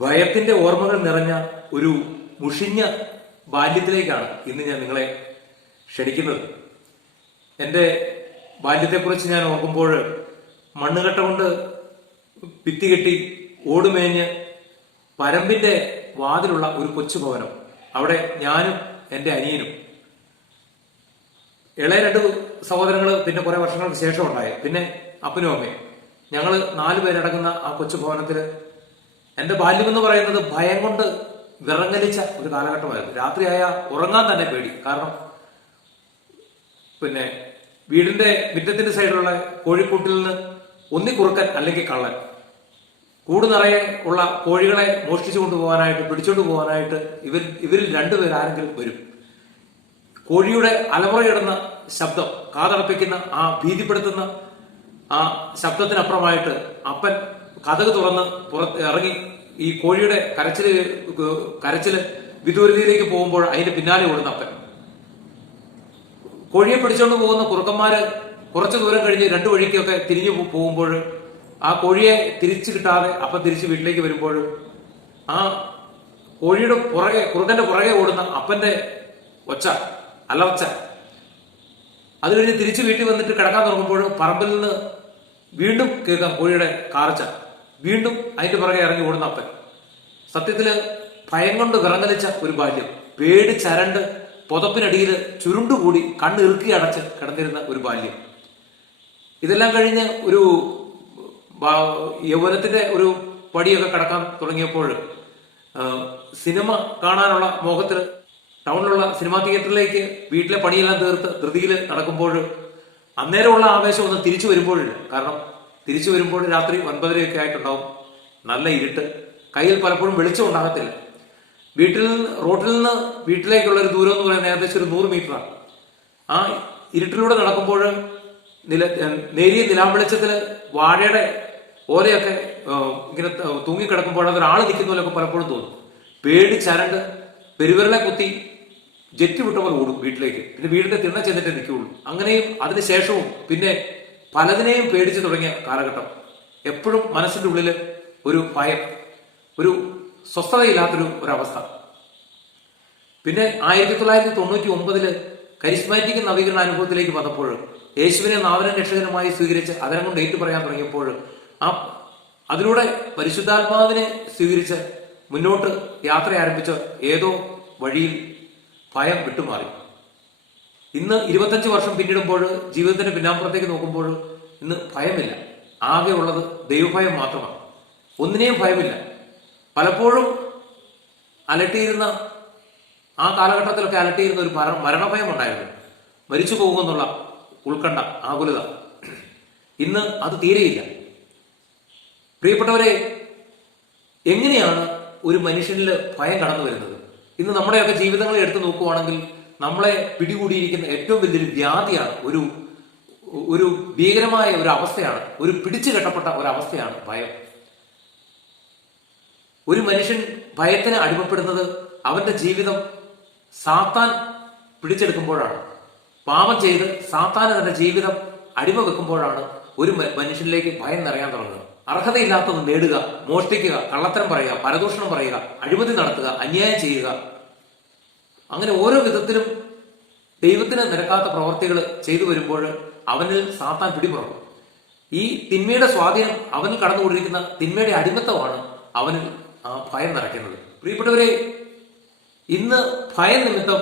ഭയത്തിന്റെ ഓർമ്മകൾ നിറഞ്ഞ ഒരു മുഷിഞ്ഞ ബാല്യത്തിലേക്കാണ് ഇന്ന് ഞാൻ നിങ്ങളെ ക്ഷണിക്കുന്നത്. എൻ്റെ ബാല്യത്തെക്കുറിച്ച് ഞാൻ ഓർക്കുമ്പോൾ മണ്ണുകട്ട കൊണ്ട് ഭിത്തി കെട്ടി ഓടുമേഞ്ഞ് പരമ്പിന്റെ വാതിലുള്ള ഒരു കൊച്ചു ഭവനം, അവിടെ ഞാനും എൻ്റെ അനിയനും, ഇളയ രണ്ട് സഹോദരങ്ങൾ പിന്നെ കുറെ വർഷങ്ങൾക്ക് ശേഷം ഉണ്ടായി, പിന്നെ അപ്പനും അമ്മയും, ഞങ്ങൾ 4 പേരടങ്ങുന്ന ആ കൊച്ചു ഭവനത്തില് എന്റെ ബാല്യം എന്ന് പറയുന്നത് ഭയം കൊണ്ട് വിറങ്ങലിച്ച ഒരു കാലഘട്ടമായിരുന്നു. രാത്രിയായ ഉറങ്ങാൻ തന്നെ പേടി. കാരണം പിന്നെ വീടിന്റെ മുറ്റത്തിന്റെ സൈഡിലുള്ള കോഴിക്കൂട്ടിൽ നിന്ന് ഒന്നി കുറുക്കൻ അല്ലെങ്കിൽ കള്ളൻ കൂട് നിറയെ ഉള്ള കോഴികളെ മോഷ്ടിച്ചു കൊണ്ടുപോകാനായിട്ട്, പിടിച്ചോണ്ട് പോകാനായിട്ട് ഇവരിൽ 2 പേർ ആരെങ്കിലും വരും. കോഴിയുടെ അലമുറയിടുന്ന ശബ്ദം, കാതടപ്പിക്കുന്ന ആ ഭീതിപ്പെടുത്തുന്ന ആ ശബ്ദത്തിനപ്പുറമായിട്ട് അപ്പൻ കതക് തുറന്ന് പുറത്ത് ഇറങ്ങി ഈ കോഴിയുടെ കരച്ചില് വിദൂരതയിലേക്ക് പോകുമ്പോൾ അതിന്റെ പിന്നാലെ ഓടുന്ന അപ്പൻ. കോഴിയെ പിടിച്ചുകൊണ്ട് പോകുന്ന കുറുക്കന്മാര് കുറച്ചു ദൂരം കഴിഞ്ഞ് 2 വഴിക്കൊക്കെ തിരിഞ്ഞു പോകുമ്പോൾ ആ കോഴിയെ തിരിച്ചു കിട്ടാതെ അപ്പൻ തിരിച്ച് വീട്ടിലേക്ക് വരുമ്പോൾ ആ കോഴിയുടെ പുറകെ, കുറുക്കന്റെ പുറകെ ഓടുന്ന അപ്പന്റെ ഒച്ച, അലർച്ച, അത് കഴിഞ്ഞ് തിരിച്ചു വീട്ടിൽ വന്നിട്ട് കിടക്കാൻ തുടങ്ങുമ്പോൾ പറമ്പിൽ നിന്ന് വീണ്ടും കേൾക്കാം കോഴിയുടെ കാർച്ച, വീണ്ടും അതിന്റെ പുറകെ ഇറങ്ങി ഓടുന്ന അപ്പൻ. സത്യത്തില് ഭയം കൊണ്ട് വിറങ്ങലിച്ച ഒരു ബാല്യം, പേടിച്ചരണ്ട് പുതപ്പിനടിയിൽ ചുരുണ്ടുകൂടി കണ്ണ് ഇറുക്കി അടച്ച് കിടന്നിരുന്ന ഒരു ബാല്യം. ഇതെല്ലാം കഴിഞ്ഞ് ഒരു യൗവനത്തിന്റെ ഒരു പടിയൊക്കെ കടക്കാൻ തുടങ്ങിയപ്പോൾ സിനിമ കാണാനുള്ള മോഹത്തിൽ ടൗണിലുള്ള സിനിമാ തിയേറ്ററിലേക്ക് വീട്ടിലെ പണിയെല്ലാം തീർത്ത് ധൃതിയിൽ നടക്കുമ്പോൾ അന്നേരമുള്ള ആവേശം ഒന്നും തിരിച്ചു വരുമ്പോഴില്ല. കാരണം തിരിച്ചു വരുമ്പോൾ രാത്രി 9:30 ആയിട്ടുണ്ടാവും, നല്ല ഇരുട്ട്, കയ്യിൽ പലപ്പോഴും വെളിച്ചം ഉണ്ടാകത്തില്ല. റോട്ടിൽ നിന്ന് വീട്ടിലേക്കുള്ള ഒരു ദൂരം എന്ന് പറയുന്നത് ഏകദേശം ഒരു 100 മീറ്ററാണ്. ആ ഇരുട്ടിലൂടെ നടക്കുമ്പോൾ നേരിയ നിലാവെളിച്ചത്തില് വാഴയുടെ ഓലയൊക്കെ ഇങ്ങനെ തൂങ്ങിക്കിടക്കുമ്പോൾ അതൊരാൾ നിൽക്കുന്ന പോലെയൊക്കെ പലപ്പോഴും തോന്നും. പേടിച്ചരണ്ട് പെരുവിരലെ കുത്തി ജെറ്റ് വിട്ട പോലെ ഓടും വീട്ടിലേക്ക്. പിന്നെ വീടിന്റെ തിണ്ണ ചെന്നിട്ട് നിൽക്കുകയുള്ളൂ. അങ്ങനെയും അതിനുശേഷവും പിന്നെ പലതിനെയും പേടിച്ചു തുടങ്ങിയ കാലഘട്ടം. എപ്പോഴും മനസ്സിന്റെ ഉള്ളിൽ ഒരു ഭയം, ഒരു സ്വസ്ഥതയില്ലാത്തൊരു ഒരവസ്ഥ. പിന്നെ 1999 കരിസ്മാറ്റിക് നവീകരണ അനുഭവത്തിലേക്ക് വന്നപ്പോൾ, യേശുവിനെ നാഥനും രക്ഷകനുമായി സ്വീകരിച്ച് അതരം കൊണ്ട് ഏറ്റു പറയാൻ തുടങ്ങിയപ്പോൾ, അതിലൂടെ പരിശുദ്ധാത്മാവിനെ സ്വീകരിച്ച് മുന്നോട്ട് യാത്ര ആരംഭിച്ച ഏതോ വഴിയിൽ ഭയം വിട്ടുമാറി. ഇന്ന് 25 വർഷം പിന്നിടുമ്പോൾ, ജീവിതത്തിന്റെ പിന്നാമ്പുറത്തേക്ക് നോക്കുമ്പോൾ ഇന്ന് ഭയമില്ല. ആകെ ഉള്ളത് ദൈവഭയം മാത്രമാണ്. ഒന്നിനെയും ഭയമില്ല. പലപ്പോഴും അലട്ടിയിരുന്ന ആ കാലഘട്ടത്തിലൊക്കെ അലട്ടിയിരുന്ന ഒരു മരണഭയം ഉണ്ടായിരുന്നു. മരിച്ചു പോകുമെന്നുള്ള ഉത്കണ്ഠ, ആകുലത. ഇന്ന് അത് തീരെയില്ല. പ്രിയപ്പെട്ടവരെ, എങ്ങനെയാണ് ഒരു മനുഷ്യനിൽ ഭയം കടന്നു വരുന്നത്? ഇന്ന് നമ്മുടെയൊക്കെ ജീവിതങ്ങളെ എടുത്തു നോക്കുവാണെങ്കിൽ നമ്മളെ പിടികൂടിയിരിക്കുന്ന ഏറ്റവും വലിയൊരു വ്യാധിയാണ്, ഒരു ഭീകരമായ ഒരു അവസ്ഥയാണ്, ഒരു പിടിച്ചു കെട്ടപ്പെട്ട ഒരവസ്ഥയാണ് ഭയം. ഒരു മനുഷ്യൻ ഭയത്തിന് അടിമപ്പെടുന്നത് അവന്റെ ജീവിതം സാത്താൻ പിടിച്ചെടുക്കുമ്പോഴാണ്. പാപം ചെയ്ത് സാത്താന് തന്റെ ജീവിതം അടിമ വെക്കുമ്പോഴാണ് ഒരു മനുഷ്യനിലേക്ക് ഭയം നിറയാൻ തുടങ്ങുന്നത്. അർഹതയില്ലാത്തത് നേടുക, മോഷ്ടിക്കുക, കള്ളത്തരം പറയുക, പരദൂഷണം പറയുക, അഴിമതി നടത്തുക, അന്യായം ചെയ്യുക, അങ്ങനെ ഓരോ വിധത്തിലും ദൈവത്തിന് നിരക്കാത്ത പ്രവർത്തികൾ ചെയ്തു വരുമ്പോൾ അവനിൽ സാത്താൻ പിടിമുറക്കും. ഈ തിന്മയുടെ സ്വാധീനം, അവനിൽ കടന്നുകൊണ്ടിരിക്കുന്ന തിന്മയുടെ അടിമത്തമാണ് അവനിൽ ആ ഭയം നിറയ്ക്കുന്നത്. പ്രിയപ്പെട്ടവരെ, ഇന്ന് ഭയം നിമിത്തം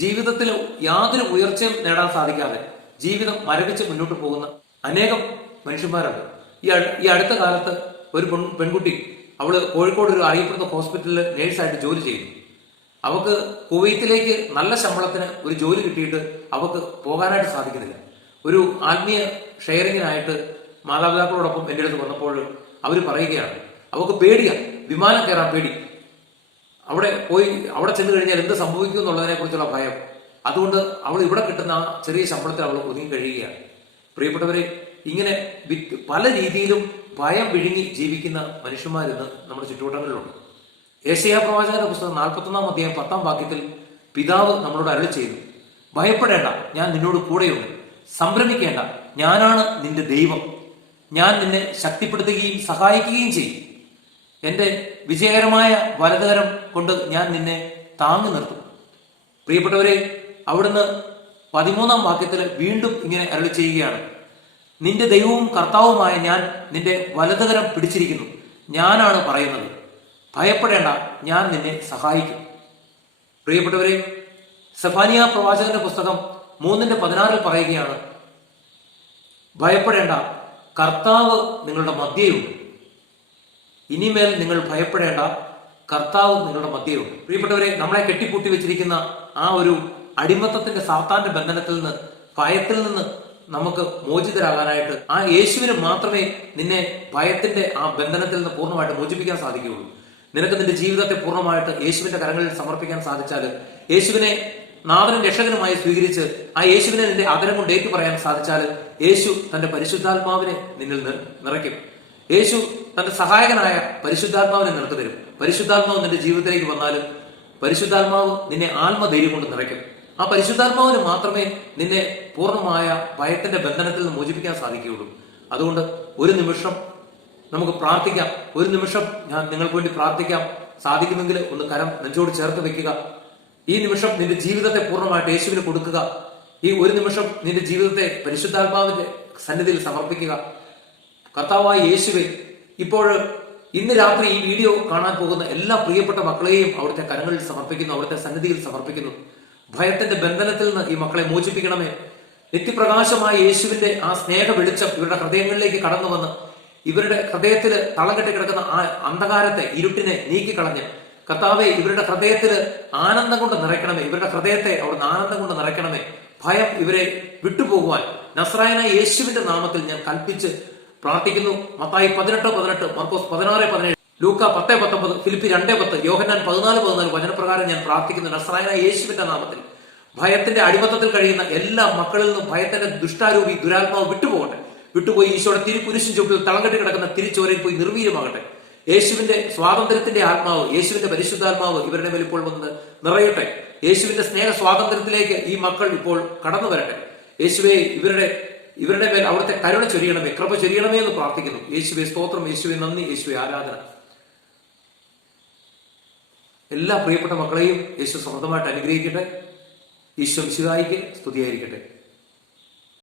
ജീവിതത്തിൽ യാതൊരു ഉയർച്ചയും നേടാൻ സാധിക്കാതെ ജീവിതം മരവിച്ച് മുന്നോട്ട് പോകുന്ന അനേകം മനുഷ്യന്മാരുണ്ട്. ഈ അടുത്ത കാലത്ത് ഒരു പെൺകുട്ടി, അവള് കോഴിക്കോട് ഒരു അറിയപ്പെടുന്ന ഹോസ്പിറ്റലിൽ നേഴ്സായിട്ട് ജോലി ചെയ്യുന്നു. അവക്ക് കുവൈത്തിലേക്ക് നല്ല ശമ്പളത്തിന് ഒരു ജോലി കിട്ടിയിട്ട് അവക്ക് പോകാനായിട്ട് സാധിക്കുന്നില്ല. ഒരു ആത്മീയ ഷെയറിങ്ങിനായിട്ട് മാതാപിതാക്കളോടൊപ്പം എൻ്റെ അടുത്ത് വന്നപ്പോൾ അവർ പറയുകയാണ്, അവക്ക് പേടിയാണ്, വിമാനം കയറാൻ പേടി, അവിടെ ചെന്ന് കഴിഞ്ഞാൽ എന്ത് സംഭവിക്കും എന്നുള്ളതിനെ കുറിച്ചുള്ള ഭയം. അതുകൊണ്ട് അവൾ ഇവിടെ കിട്ടുന്ന ആ ചെറിയ ശമ്പളത്തിൽ അവൾ ഒതുങ്ങി കഴിയുകയാണ്. പ്രിയപ്പെട്ടവരെ, ഇങ്ങനെ പല രീതിയിലും ഭയം വിഴുങ്ങി ജീവിക്കുന്ന മനുഷ്യന്മാരിന്ന് നമ്മുടെ ചുറ്റുവട്ടങ്ങളിലുണ്ട്. യെശയ്യാ പ്രവാചകന്റെ പുസ്തകം 41-ാം അധ്യായം 10-ാം വാക്യത്തിൽ പിതാവ് നമ്മളോട് അരുളി ചെയ്യുന്നു, ഭയപ്പെടേണ്ട, ഞാൻ നിന്നോട് കൂടെയുണ്ട്. സംഭ്രമിക്കേണ്ട, ഞാനാണ് നിന്റെ ദൈവം. ഞാൻ നിന്നെ ശക്തിപ്പെടുത്തുകയും സഹായിക്കുകയും ചെയ്യും. എന്റെ വിജയകരമായ വലതുകരം കൊണ്ട് ഞാൻ നിന്നെ താങ്ങി നിർത്തും. പ്രിയപ്പെട്ടവരെ, അവിടുന്ന് 13-ാം വാക്യത്തിൽ വീണ്ടും ഇങ്ങനെ അരുളി ചെയ്യുകയാണ്, നിന്റെ ദൈവവും കർത്താവുമായ ഞാൻ നിന്റെ വലതുകരം പിടിച്ചിരിക്കുന്നു, ഞാനാണ് പറയുന്നത്, ഭയപ്പെടേണ്ട, ഞാൻ നിന്നെ സഹായിക്കും. പ്രിയപ്പെട്ടവരെ, സെഫാനിയ പ്രവാചകന്റെ പുസ്തകം 3:16 പറയുകയാണ്, ഭയപ്പെടേണ്ട, കർത്താവ് നിങ്ങളുടെ മധ്യേയുണ്ട്. ഇനിമേൽ നിങ്ങൾ ഭയപ്പെടേണ്ട, കർത്താവ് നിങ്ങളുടെ മധ്യേയുണ്ട്. പ്രിയപ്പെട്ടവരെ, നമ്മളെ കെട്ടിപ്പൂട്ടി വെച്ചിരിക്കുന്ന ആ ഒരു അടിമത്തത്തിന്റെ സാത്താന്റെ ബന്ധനത്തിൽ നിന്ന്, ഭയത്തിൽ നിന്ന് നമുക്ക് മോചിതരാകാനായിട്ട് ആ യേശുവിന് മാത്രമേ നിന്നെ ഭയത്തിന്റെ ആ ബന്ധനത്തിൽ നിന്ന് പൂർണ്ണമായിട്ട് മോചിപ്പിക്കാൻ സാധിക്കുകയുള്ളൂ. നിനക്ക് നിന്റെ ജീവിതത്തെ പൂർണ്ണമായിട്ട് യേശുവിന്റെ കരങ്ങളിൽ സമർപ്പിക്കാൻ സാധിച്ചാൽ, യേശുവിനെ നാഥനും രക്ഷകനുമായി സ്വീകരിച്ച് ആ യേശുവിനെ നിന്റെ ആദരം കൊണ്ട് ഏറ്റു പറയാൻ സാധിച്ചാൽ, യേശു തന്റെ പരിശുദ്ധാത്മാവിനെ നിന്നിൽ നിറയ്ക്കും. യേശു തന്റെ സഹായകനായ പരിശുദ്ധാത്മാവിനെ നിനക്ക് തരും. പരിശുദ്ധാത്മാവ് നിന്റെ ജീവിതത്തിലേക്ക് വന്നാൽ പരിശുദ്ധാത്മാവ് നിന്നെ ആത്മധൈര്യം കൊണ്ട് നിറയ്ക്കും. ആ പരിശുദ്ധാത്മാവിന് മാത്രമേ നിന്നെ പൂർണ്ണമായ ഭയത്തിന്റെ ബന്ധനത്തിൽ നിന്ന് മോചിപ്പിക്കാൻ സാധിക്കുകയുള്ളൂ. അതുകൊണ്ട് ഒരു നിമിഷം നമുക്ക് പ്രാർത്ഥിക്കാം. ഒരു നിമിഷം ഞാൻ നിങ്ങൾക്ക് വേണ്ടി പ്രാർത്ഥിക്കാം. സാധിക്കുമെങ്കിൽ ഒന്ന് കരം നെഞ്ചോട് ചേർത്ത് വെക്കുക. ഈ നിമിഷം നിന്റെ ജീവിതത്തെ പൂർണ്ണമായിട്ട് യേശുവിന് കൊടുക്കുക. ഈ ഒരു നിമിഷം നിന്റെ ജീവിതത്തെ പരിശുദ്ധാത്മാവിന്റെ സന്നിധിയിൽ സമർപ്പിക്കുക. കർത്താവായ യേശുവെ, ഇപ്പോൾ ഇന്ന് രാത്രി ഈ വീഡിയോ കാണാൻ പോകുന്ന എല്ലാ പ്രിയപ്പെട്ട മക്കളെയും അവിടുത്തെ കരങ്ങളിൽ സമർപ്പിക്കുന്നു, അവിടുത്തെ സന്നിധിയിൽ സമർപ്പിക്കുന്നു. ഭയത്തിന്റെ ബന്ധനത്തിൽ നിന്ന് ഈ മക്കളെ മോചിപ്പിക്കണമേ. നിത്യപ്രകാശമായ യേശുവിന്റെ ആ സ്നേഹ വെളിച്ചം ഇവരുടെ ഹൃദയങ്ങളിലേക്ക് കടന്നു വന്ന് ഇവരുടെ ഹൃദയത്തിൽ തളം കെട്ടി കിടക്കുന്ന ആ അന്ധകാരത്തെ, ഇരുട്ടിനെ നീക്കിക്കളഞ്ഞ് കർത്താവെ ഇവരുടെ ഹൃദയത്തിൽ ആനന്ദം കൊണ്ട് നിറയ്ക്കണമേ. ഇവരുടെ ഹൃദയത്തെ അവിടുന്ന് ആനന്ദം കൊണ്ട് നിറയ്ക്കണമേ. ഭയം ഇവരെ വിട്ടുപോകുവാൻ നസ്രായനായ യേശുവിന്റെ നാമത്തിൽ ഞാൻ കൽപ്പിച്ച് പ്രാർത്ഥിക്കുന്നു. മത്തായി 18:18, മർക്കോസ് 16:17, ലൂക്ക 10:19, ഫിലിപ്പി 2:10, യോഹന്നാൻ 14:14 വചനപ്രകാരം ഞാൻ പ്രാർത്ഥിക്കുന്നു. നസ്രായനായ യേശുവിന്റെ നാമത്തിൽ ഭയത്തിന്റെ അടിമത്തത്തിൽ കഴിയുന്ന എല്ലാ മക്കളിൽ നിന്നും ഭയത്തിന്റെ ദുഷ്ടാരൂപി ദുരാത്മാവ് വിട്ടുപോകട്ടെ. വിട്ടുപോയി ഈശോയുടെ തിരുക്കുരിശിൻ ചുവട്ടിൽ തളംകെട്ടി കിടക്കുന്ന തിരിച്ചോരയിൽ പോയി നിർവീര്യമാകട്ടെ. യേശുവിന്റെ സ്വാതന്ത്ര്യത്തിന്റെ ആത്മാവ്, യേശുവിന്റെ പരിശുദ്ധാത്മാവ് ഇവരുടെ മേൽ ഇപ്പോൾ വന്ന് നിറയട്ടെ. യേശുവിന്റെ സ്നേഹ സ്വാതന്ത്ര്യത്തിലേക്ക് ഈ മക്കൾ ഇപ്പോൾ കടന്നു വരട്ടെ. യേശുവെ, ഇവരുടെ മേൽ അവിടുത്തെ കരുണ ചൊരിയണമേ, കൃപ ചൊരിയണമേ എന്ന് പ്രാർത്ഥിക്കുന്നു. യേശുവെ സ്തോത്രം, യേശുവെ നന്ദി, യേശുവെ ആരാധന. എല്ലാ പ്രിയപ്പെട്ട മക്കളെയും യേശു സമൃദ്ധമായിട്ട് അനുഗ്രഹിക്കട്ടെ. ഈശോ മിശിഹായിക്ക് സ്തുതിയായിരിക്കട്ടെ.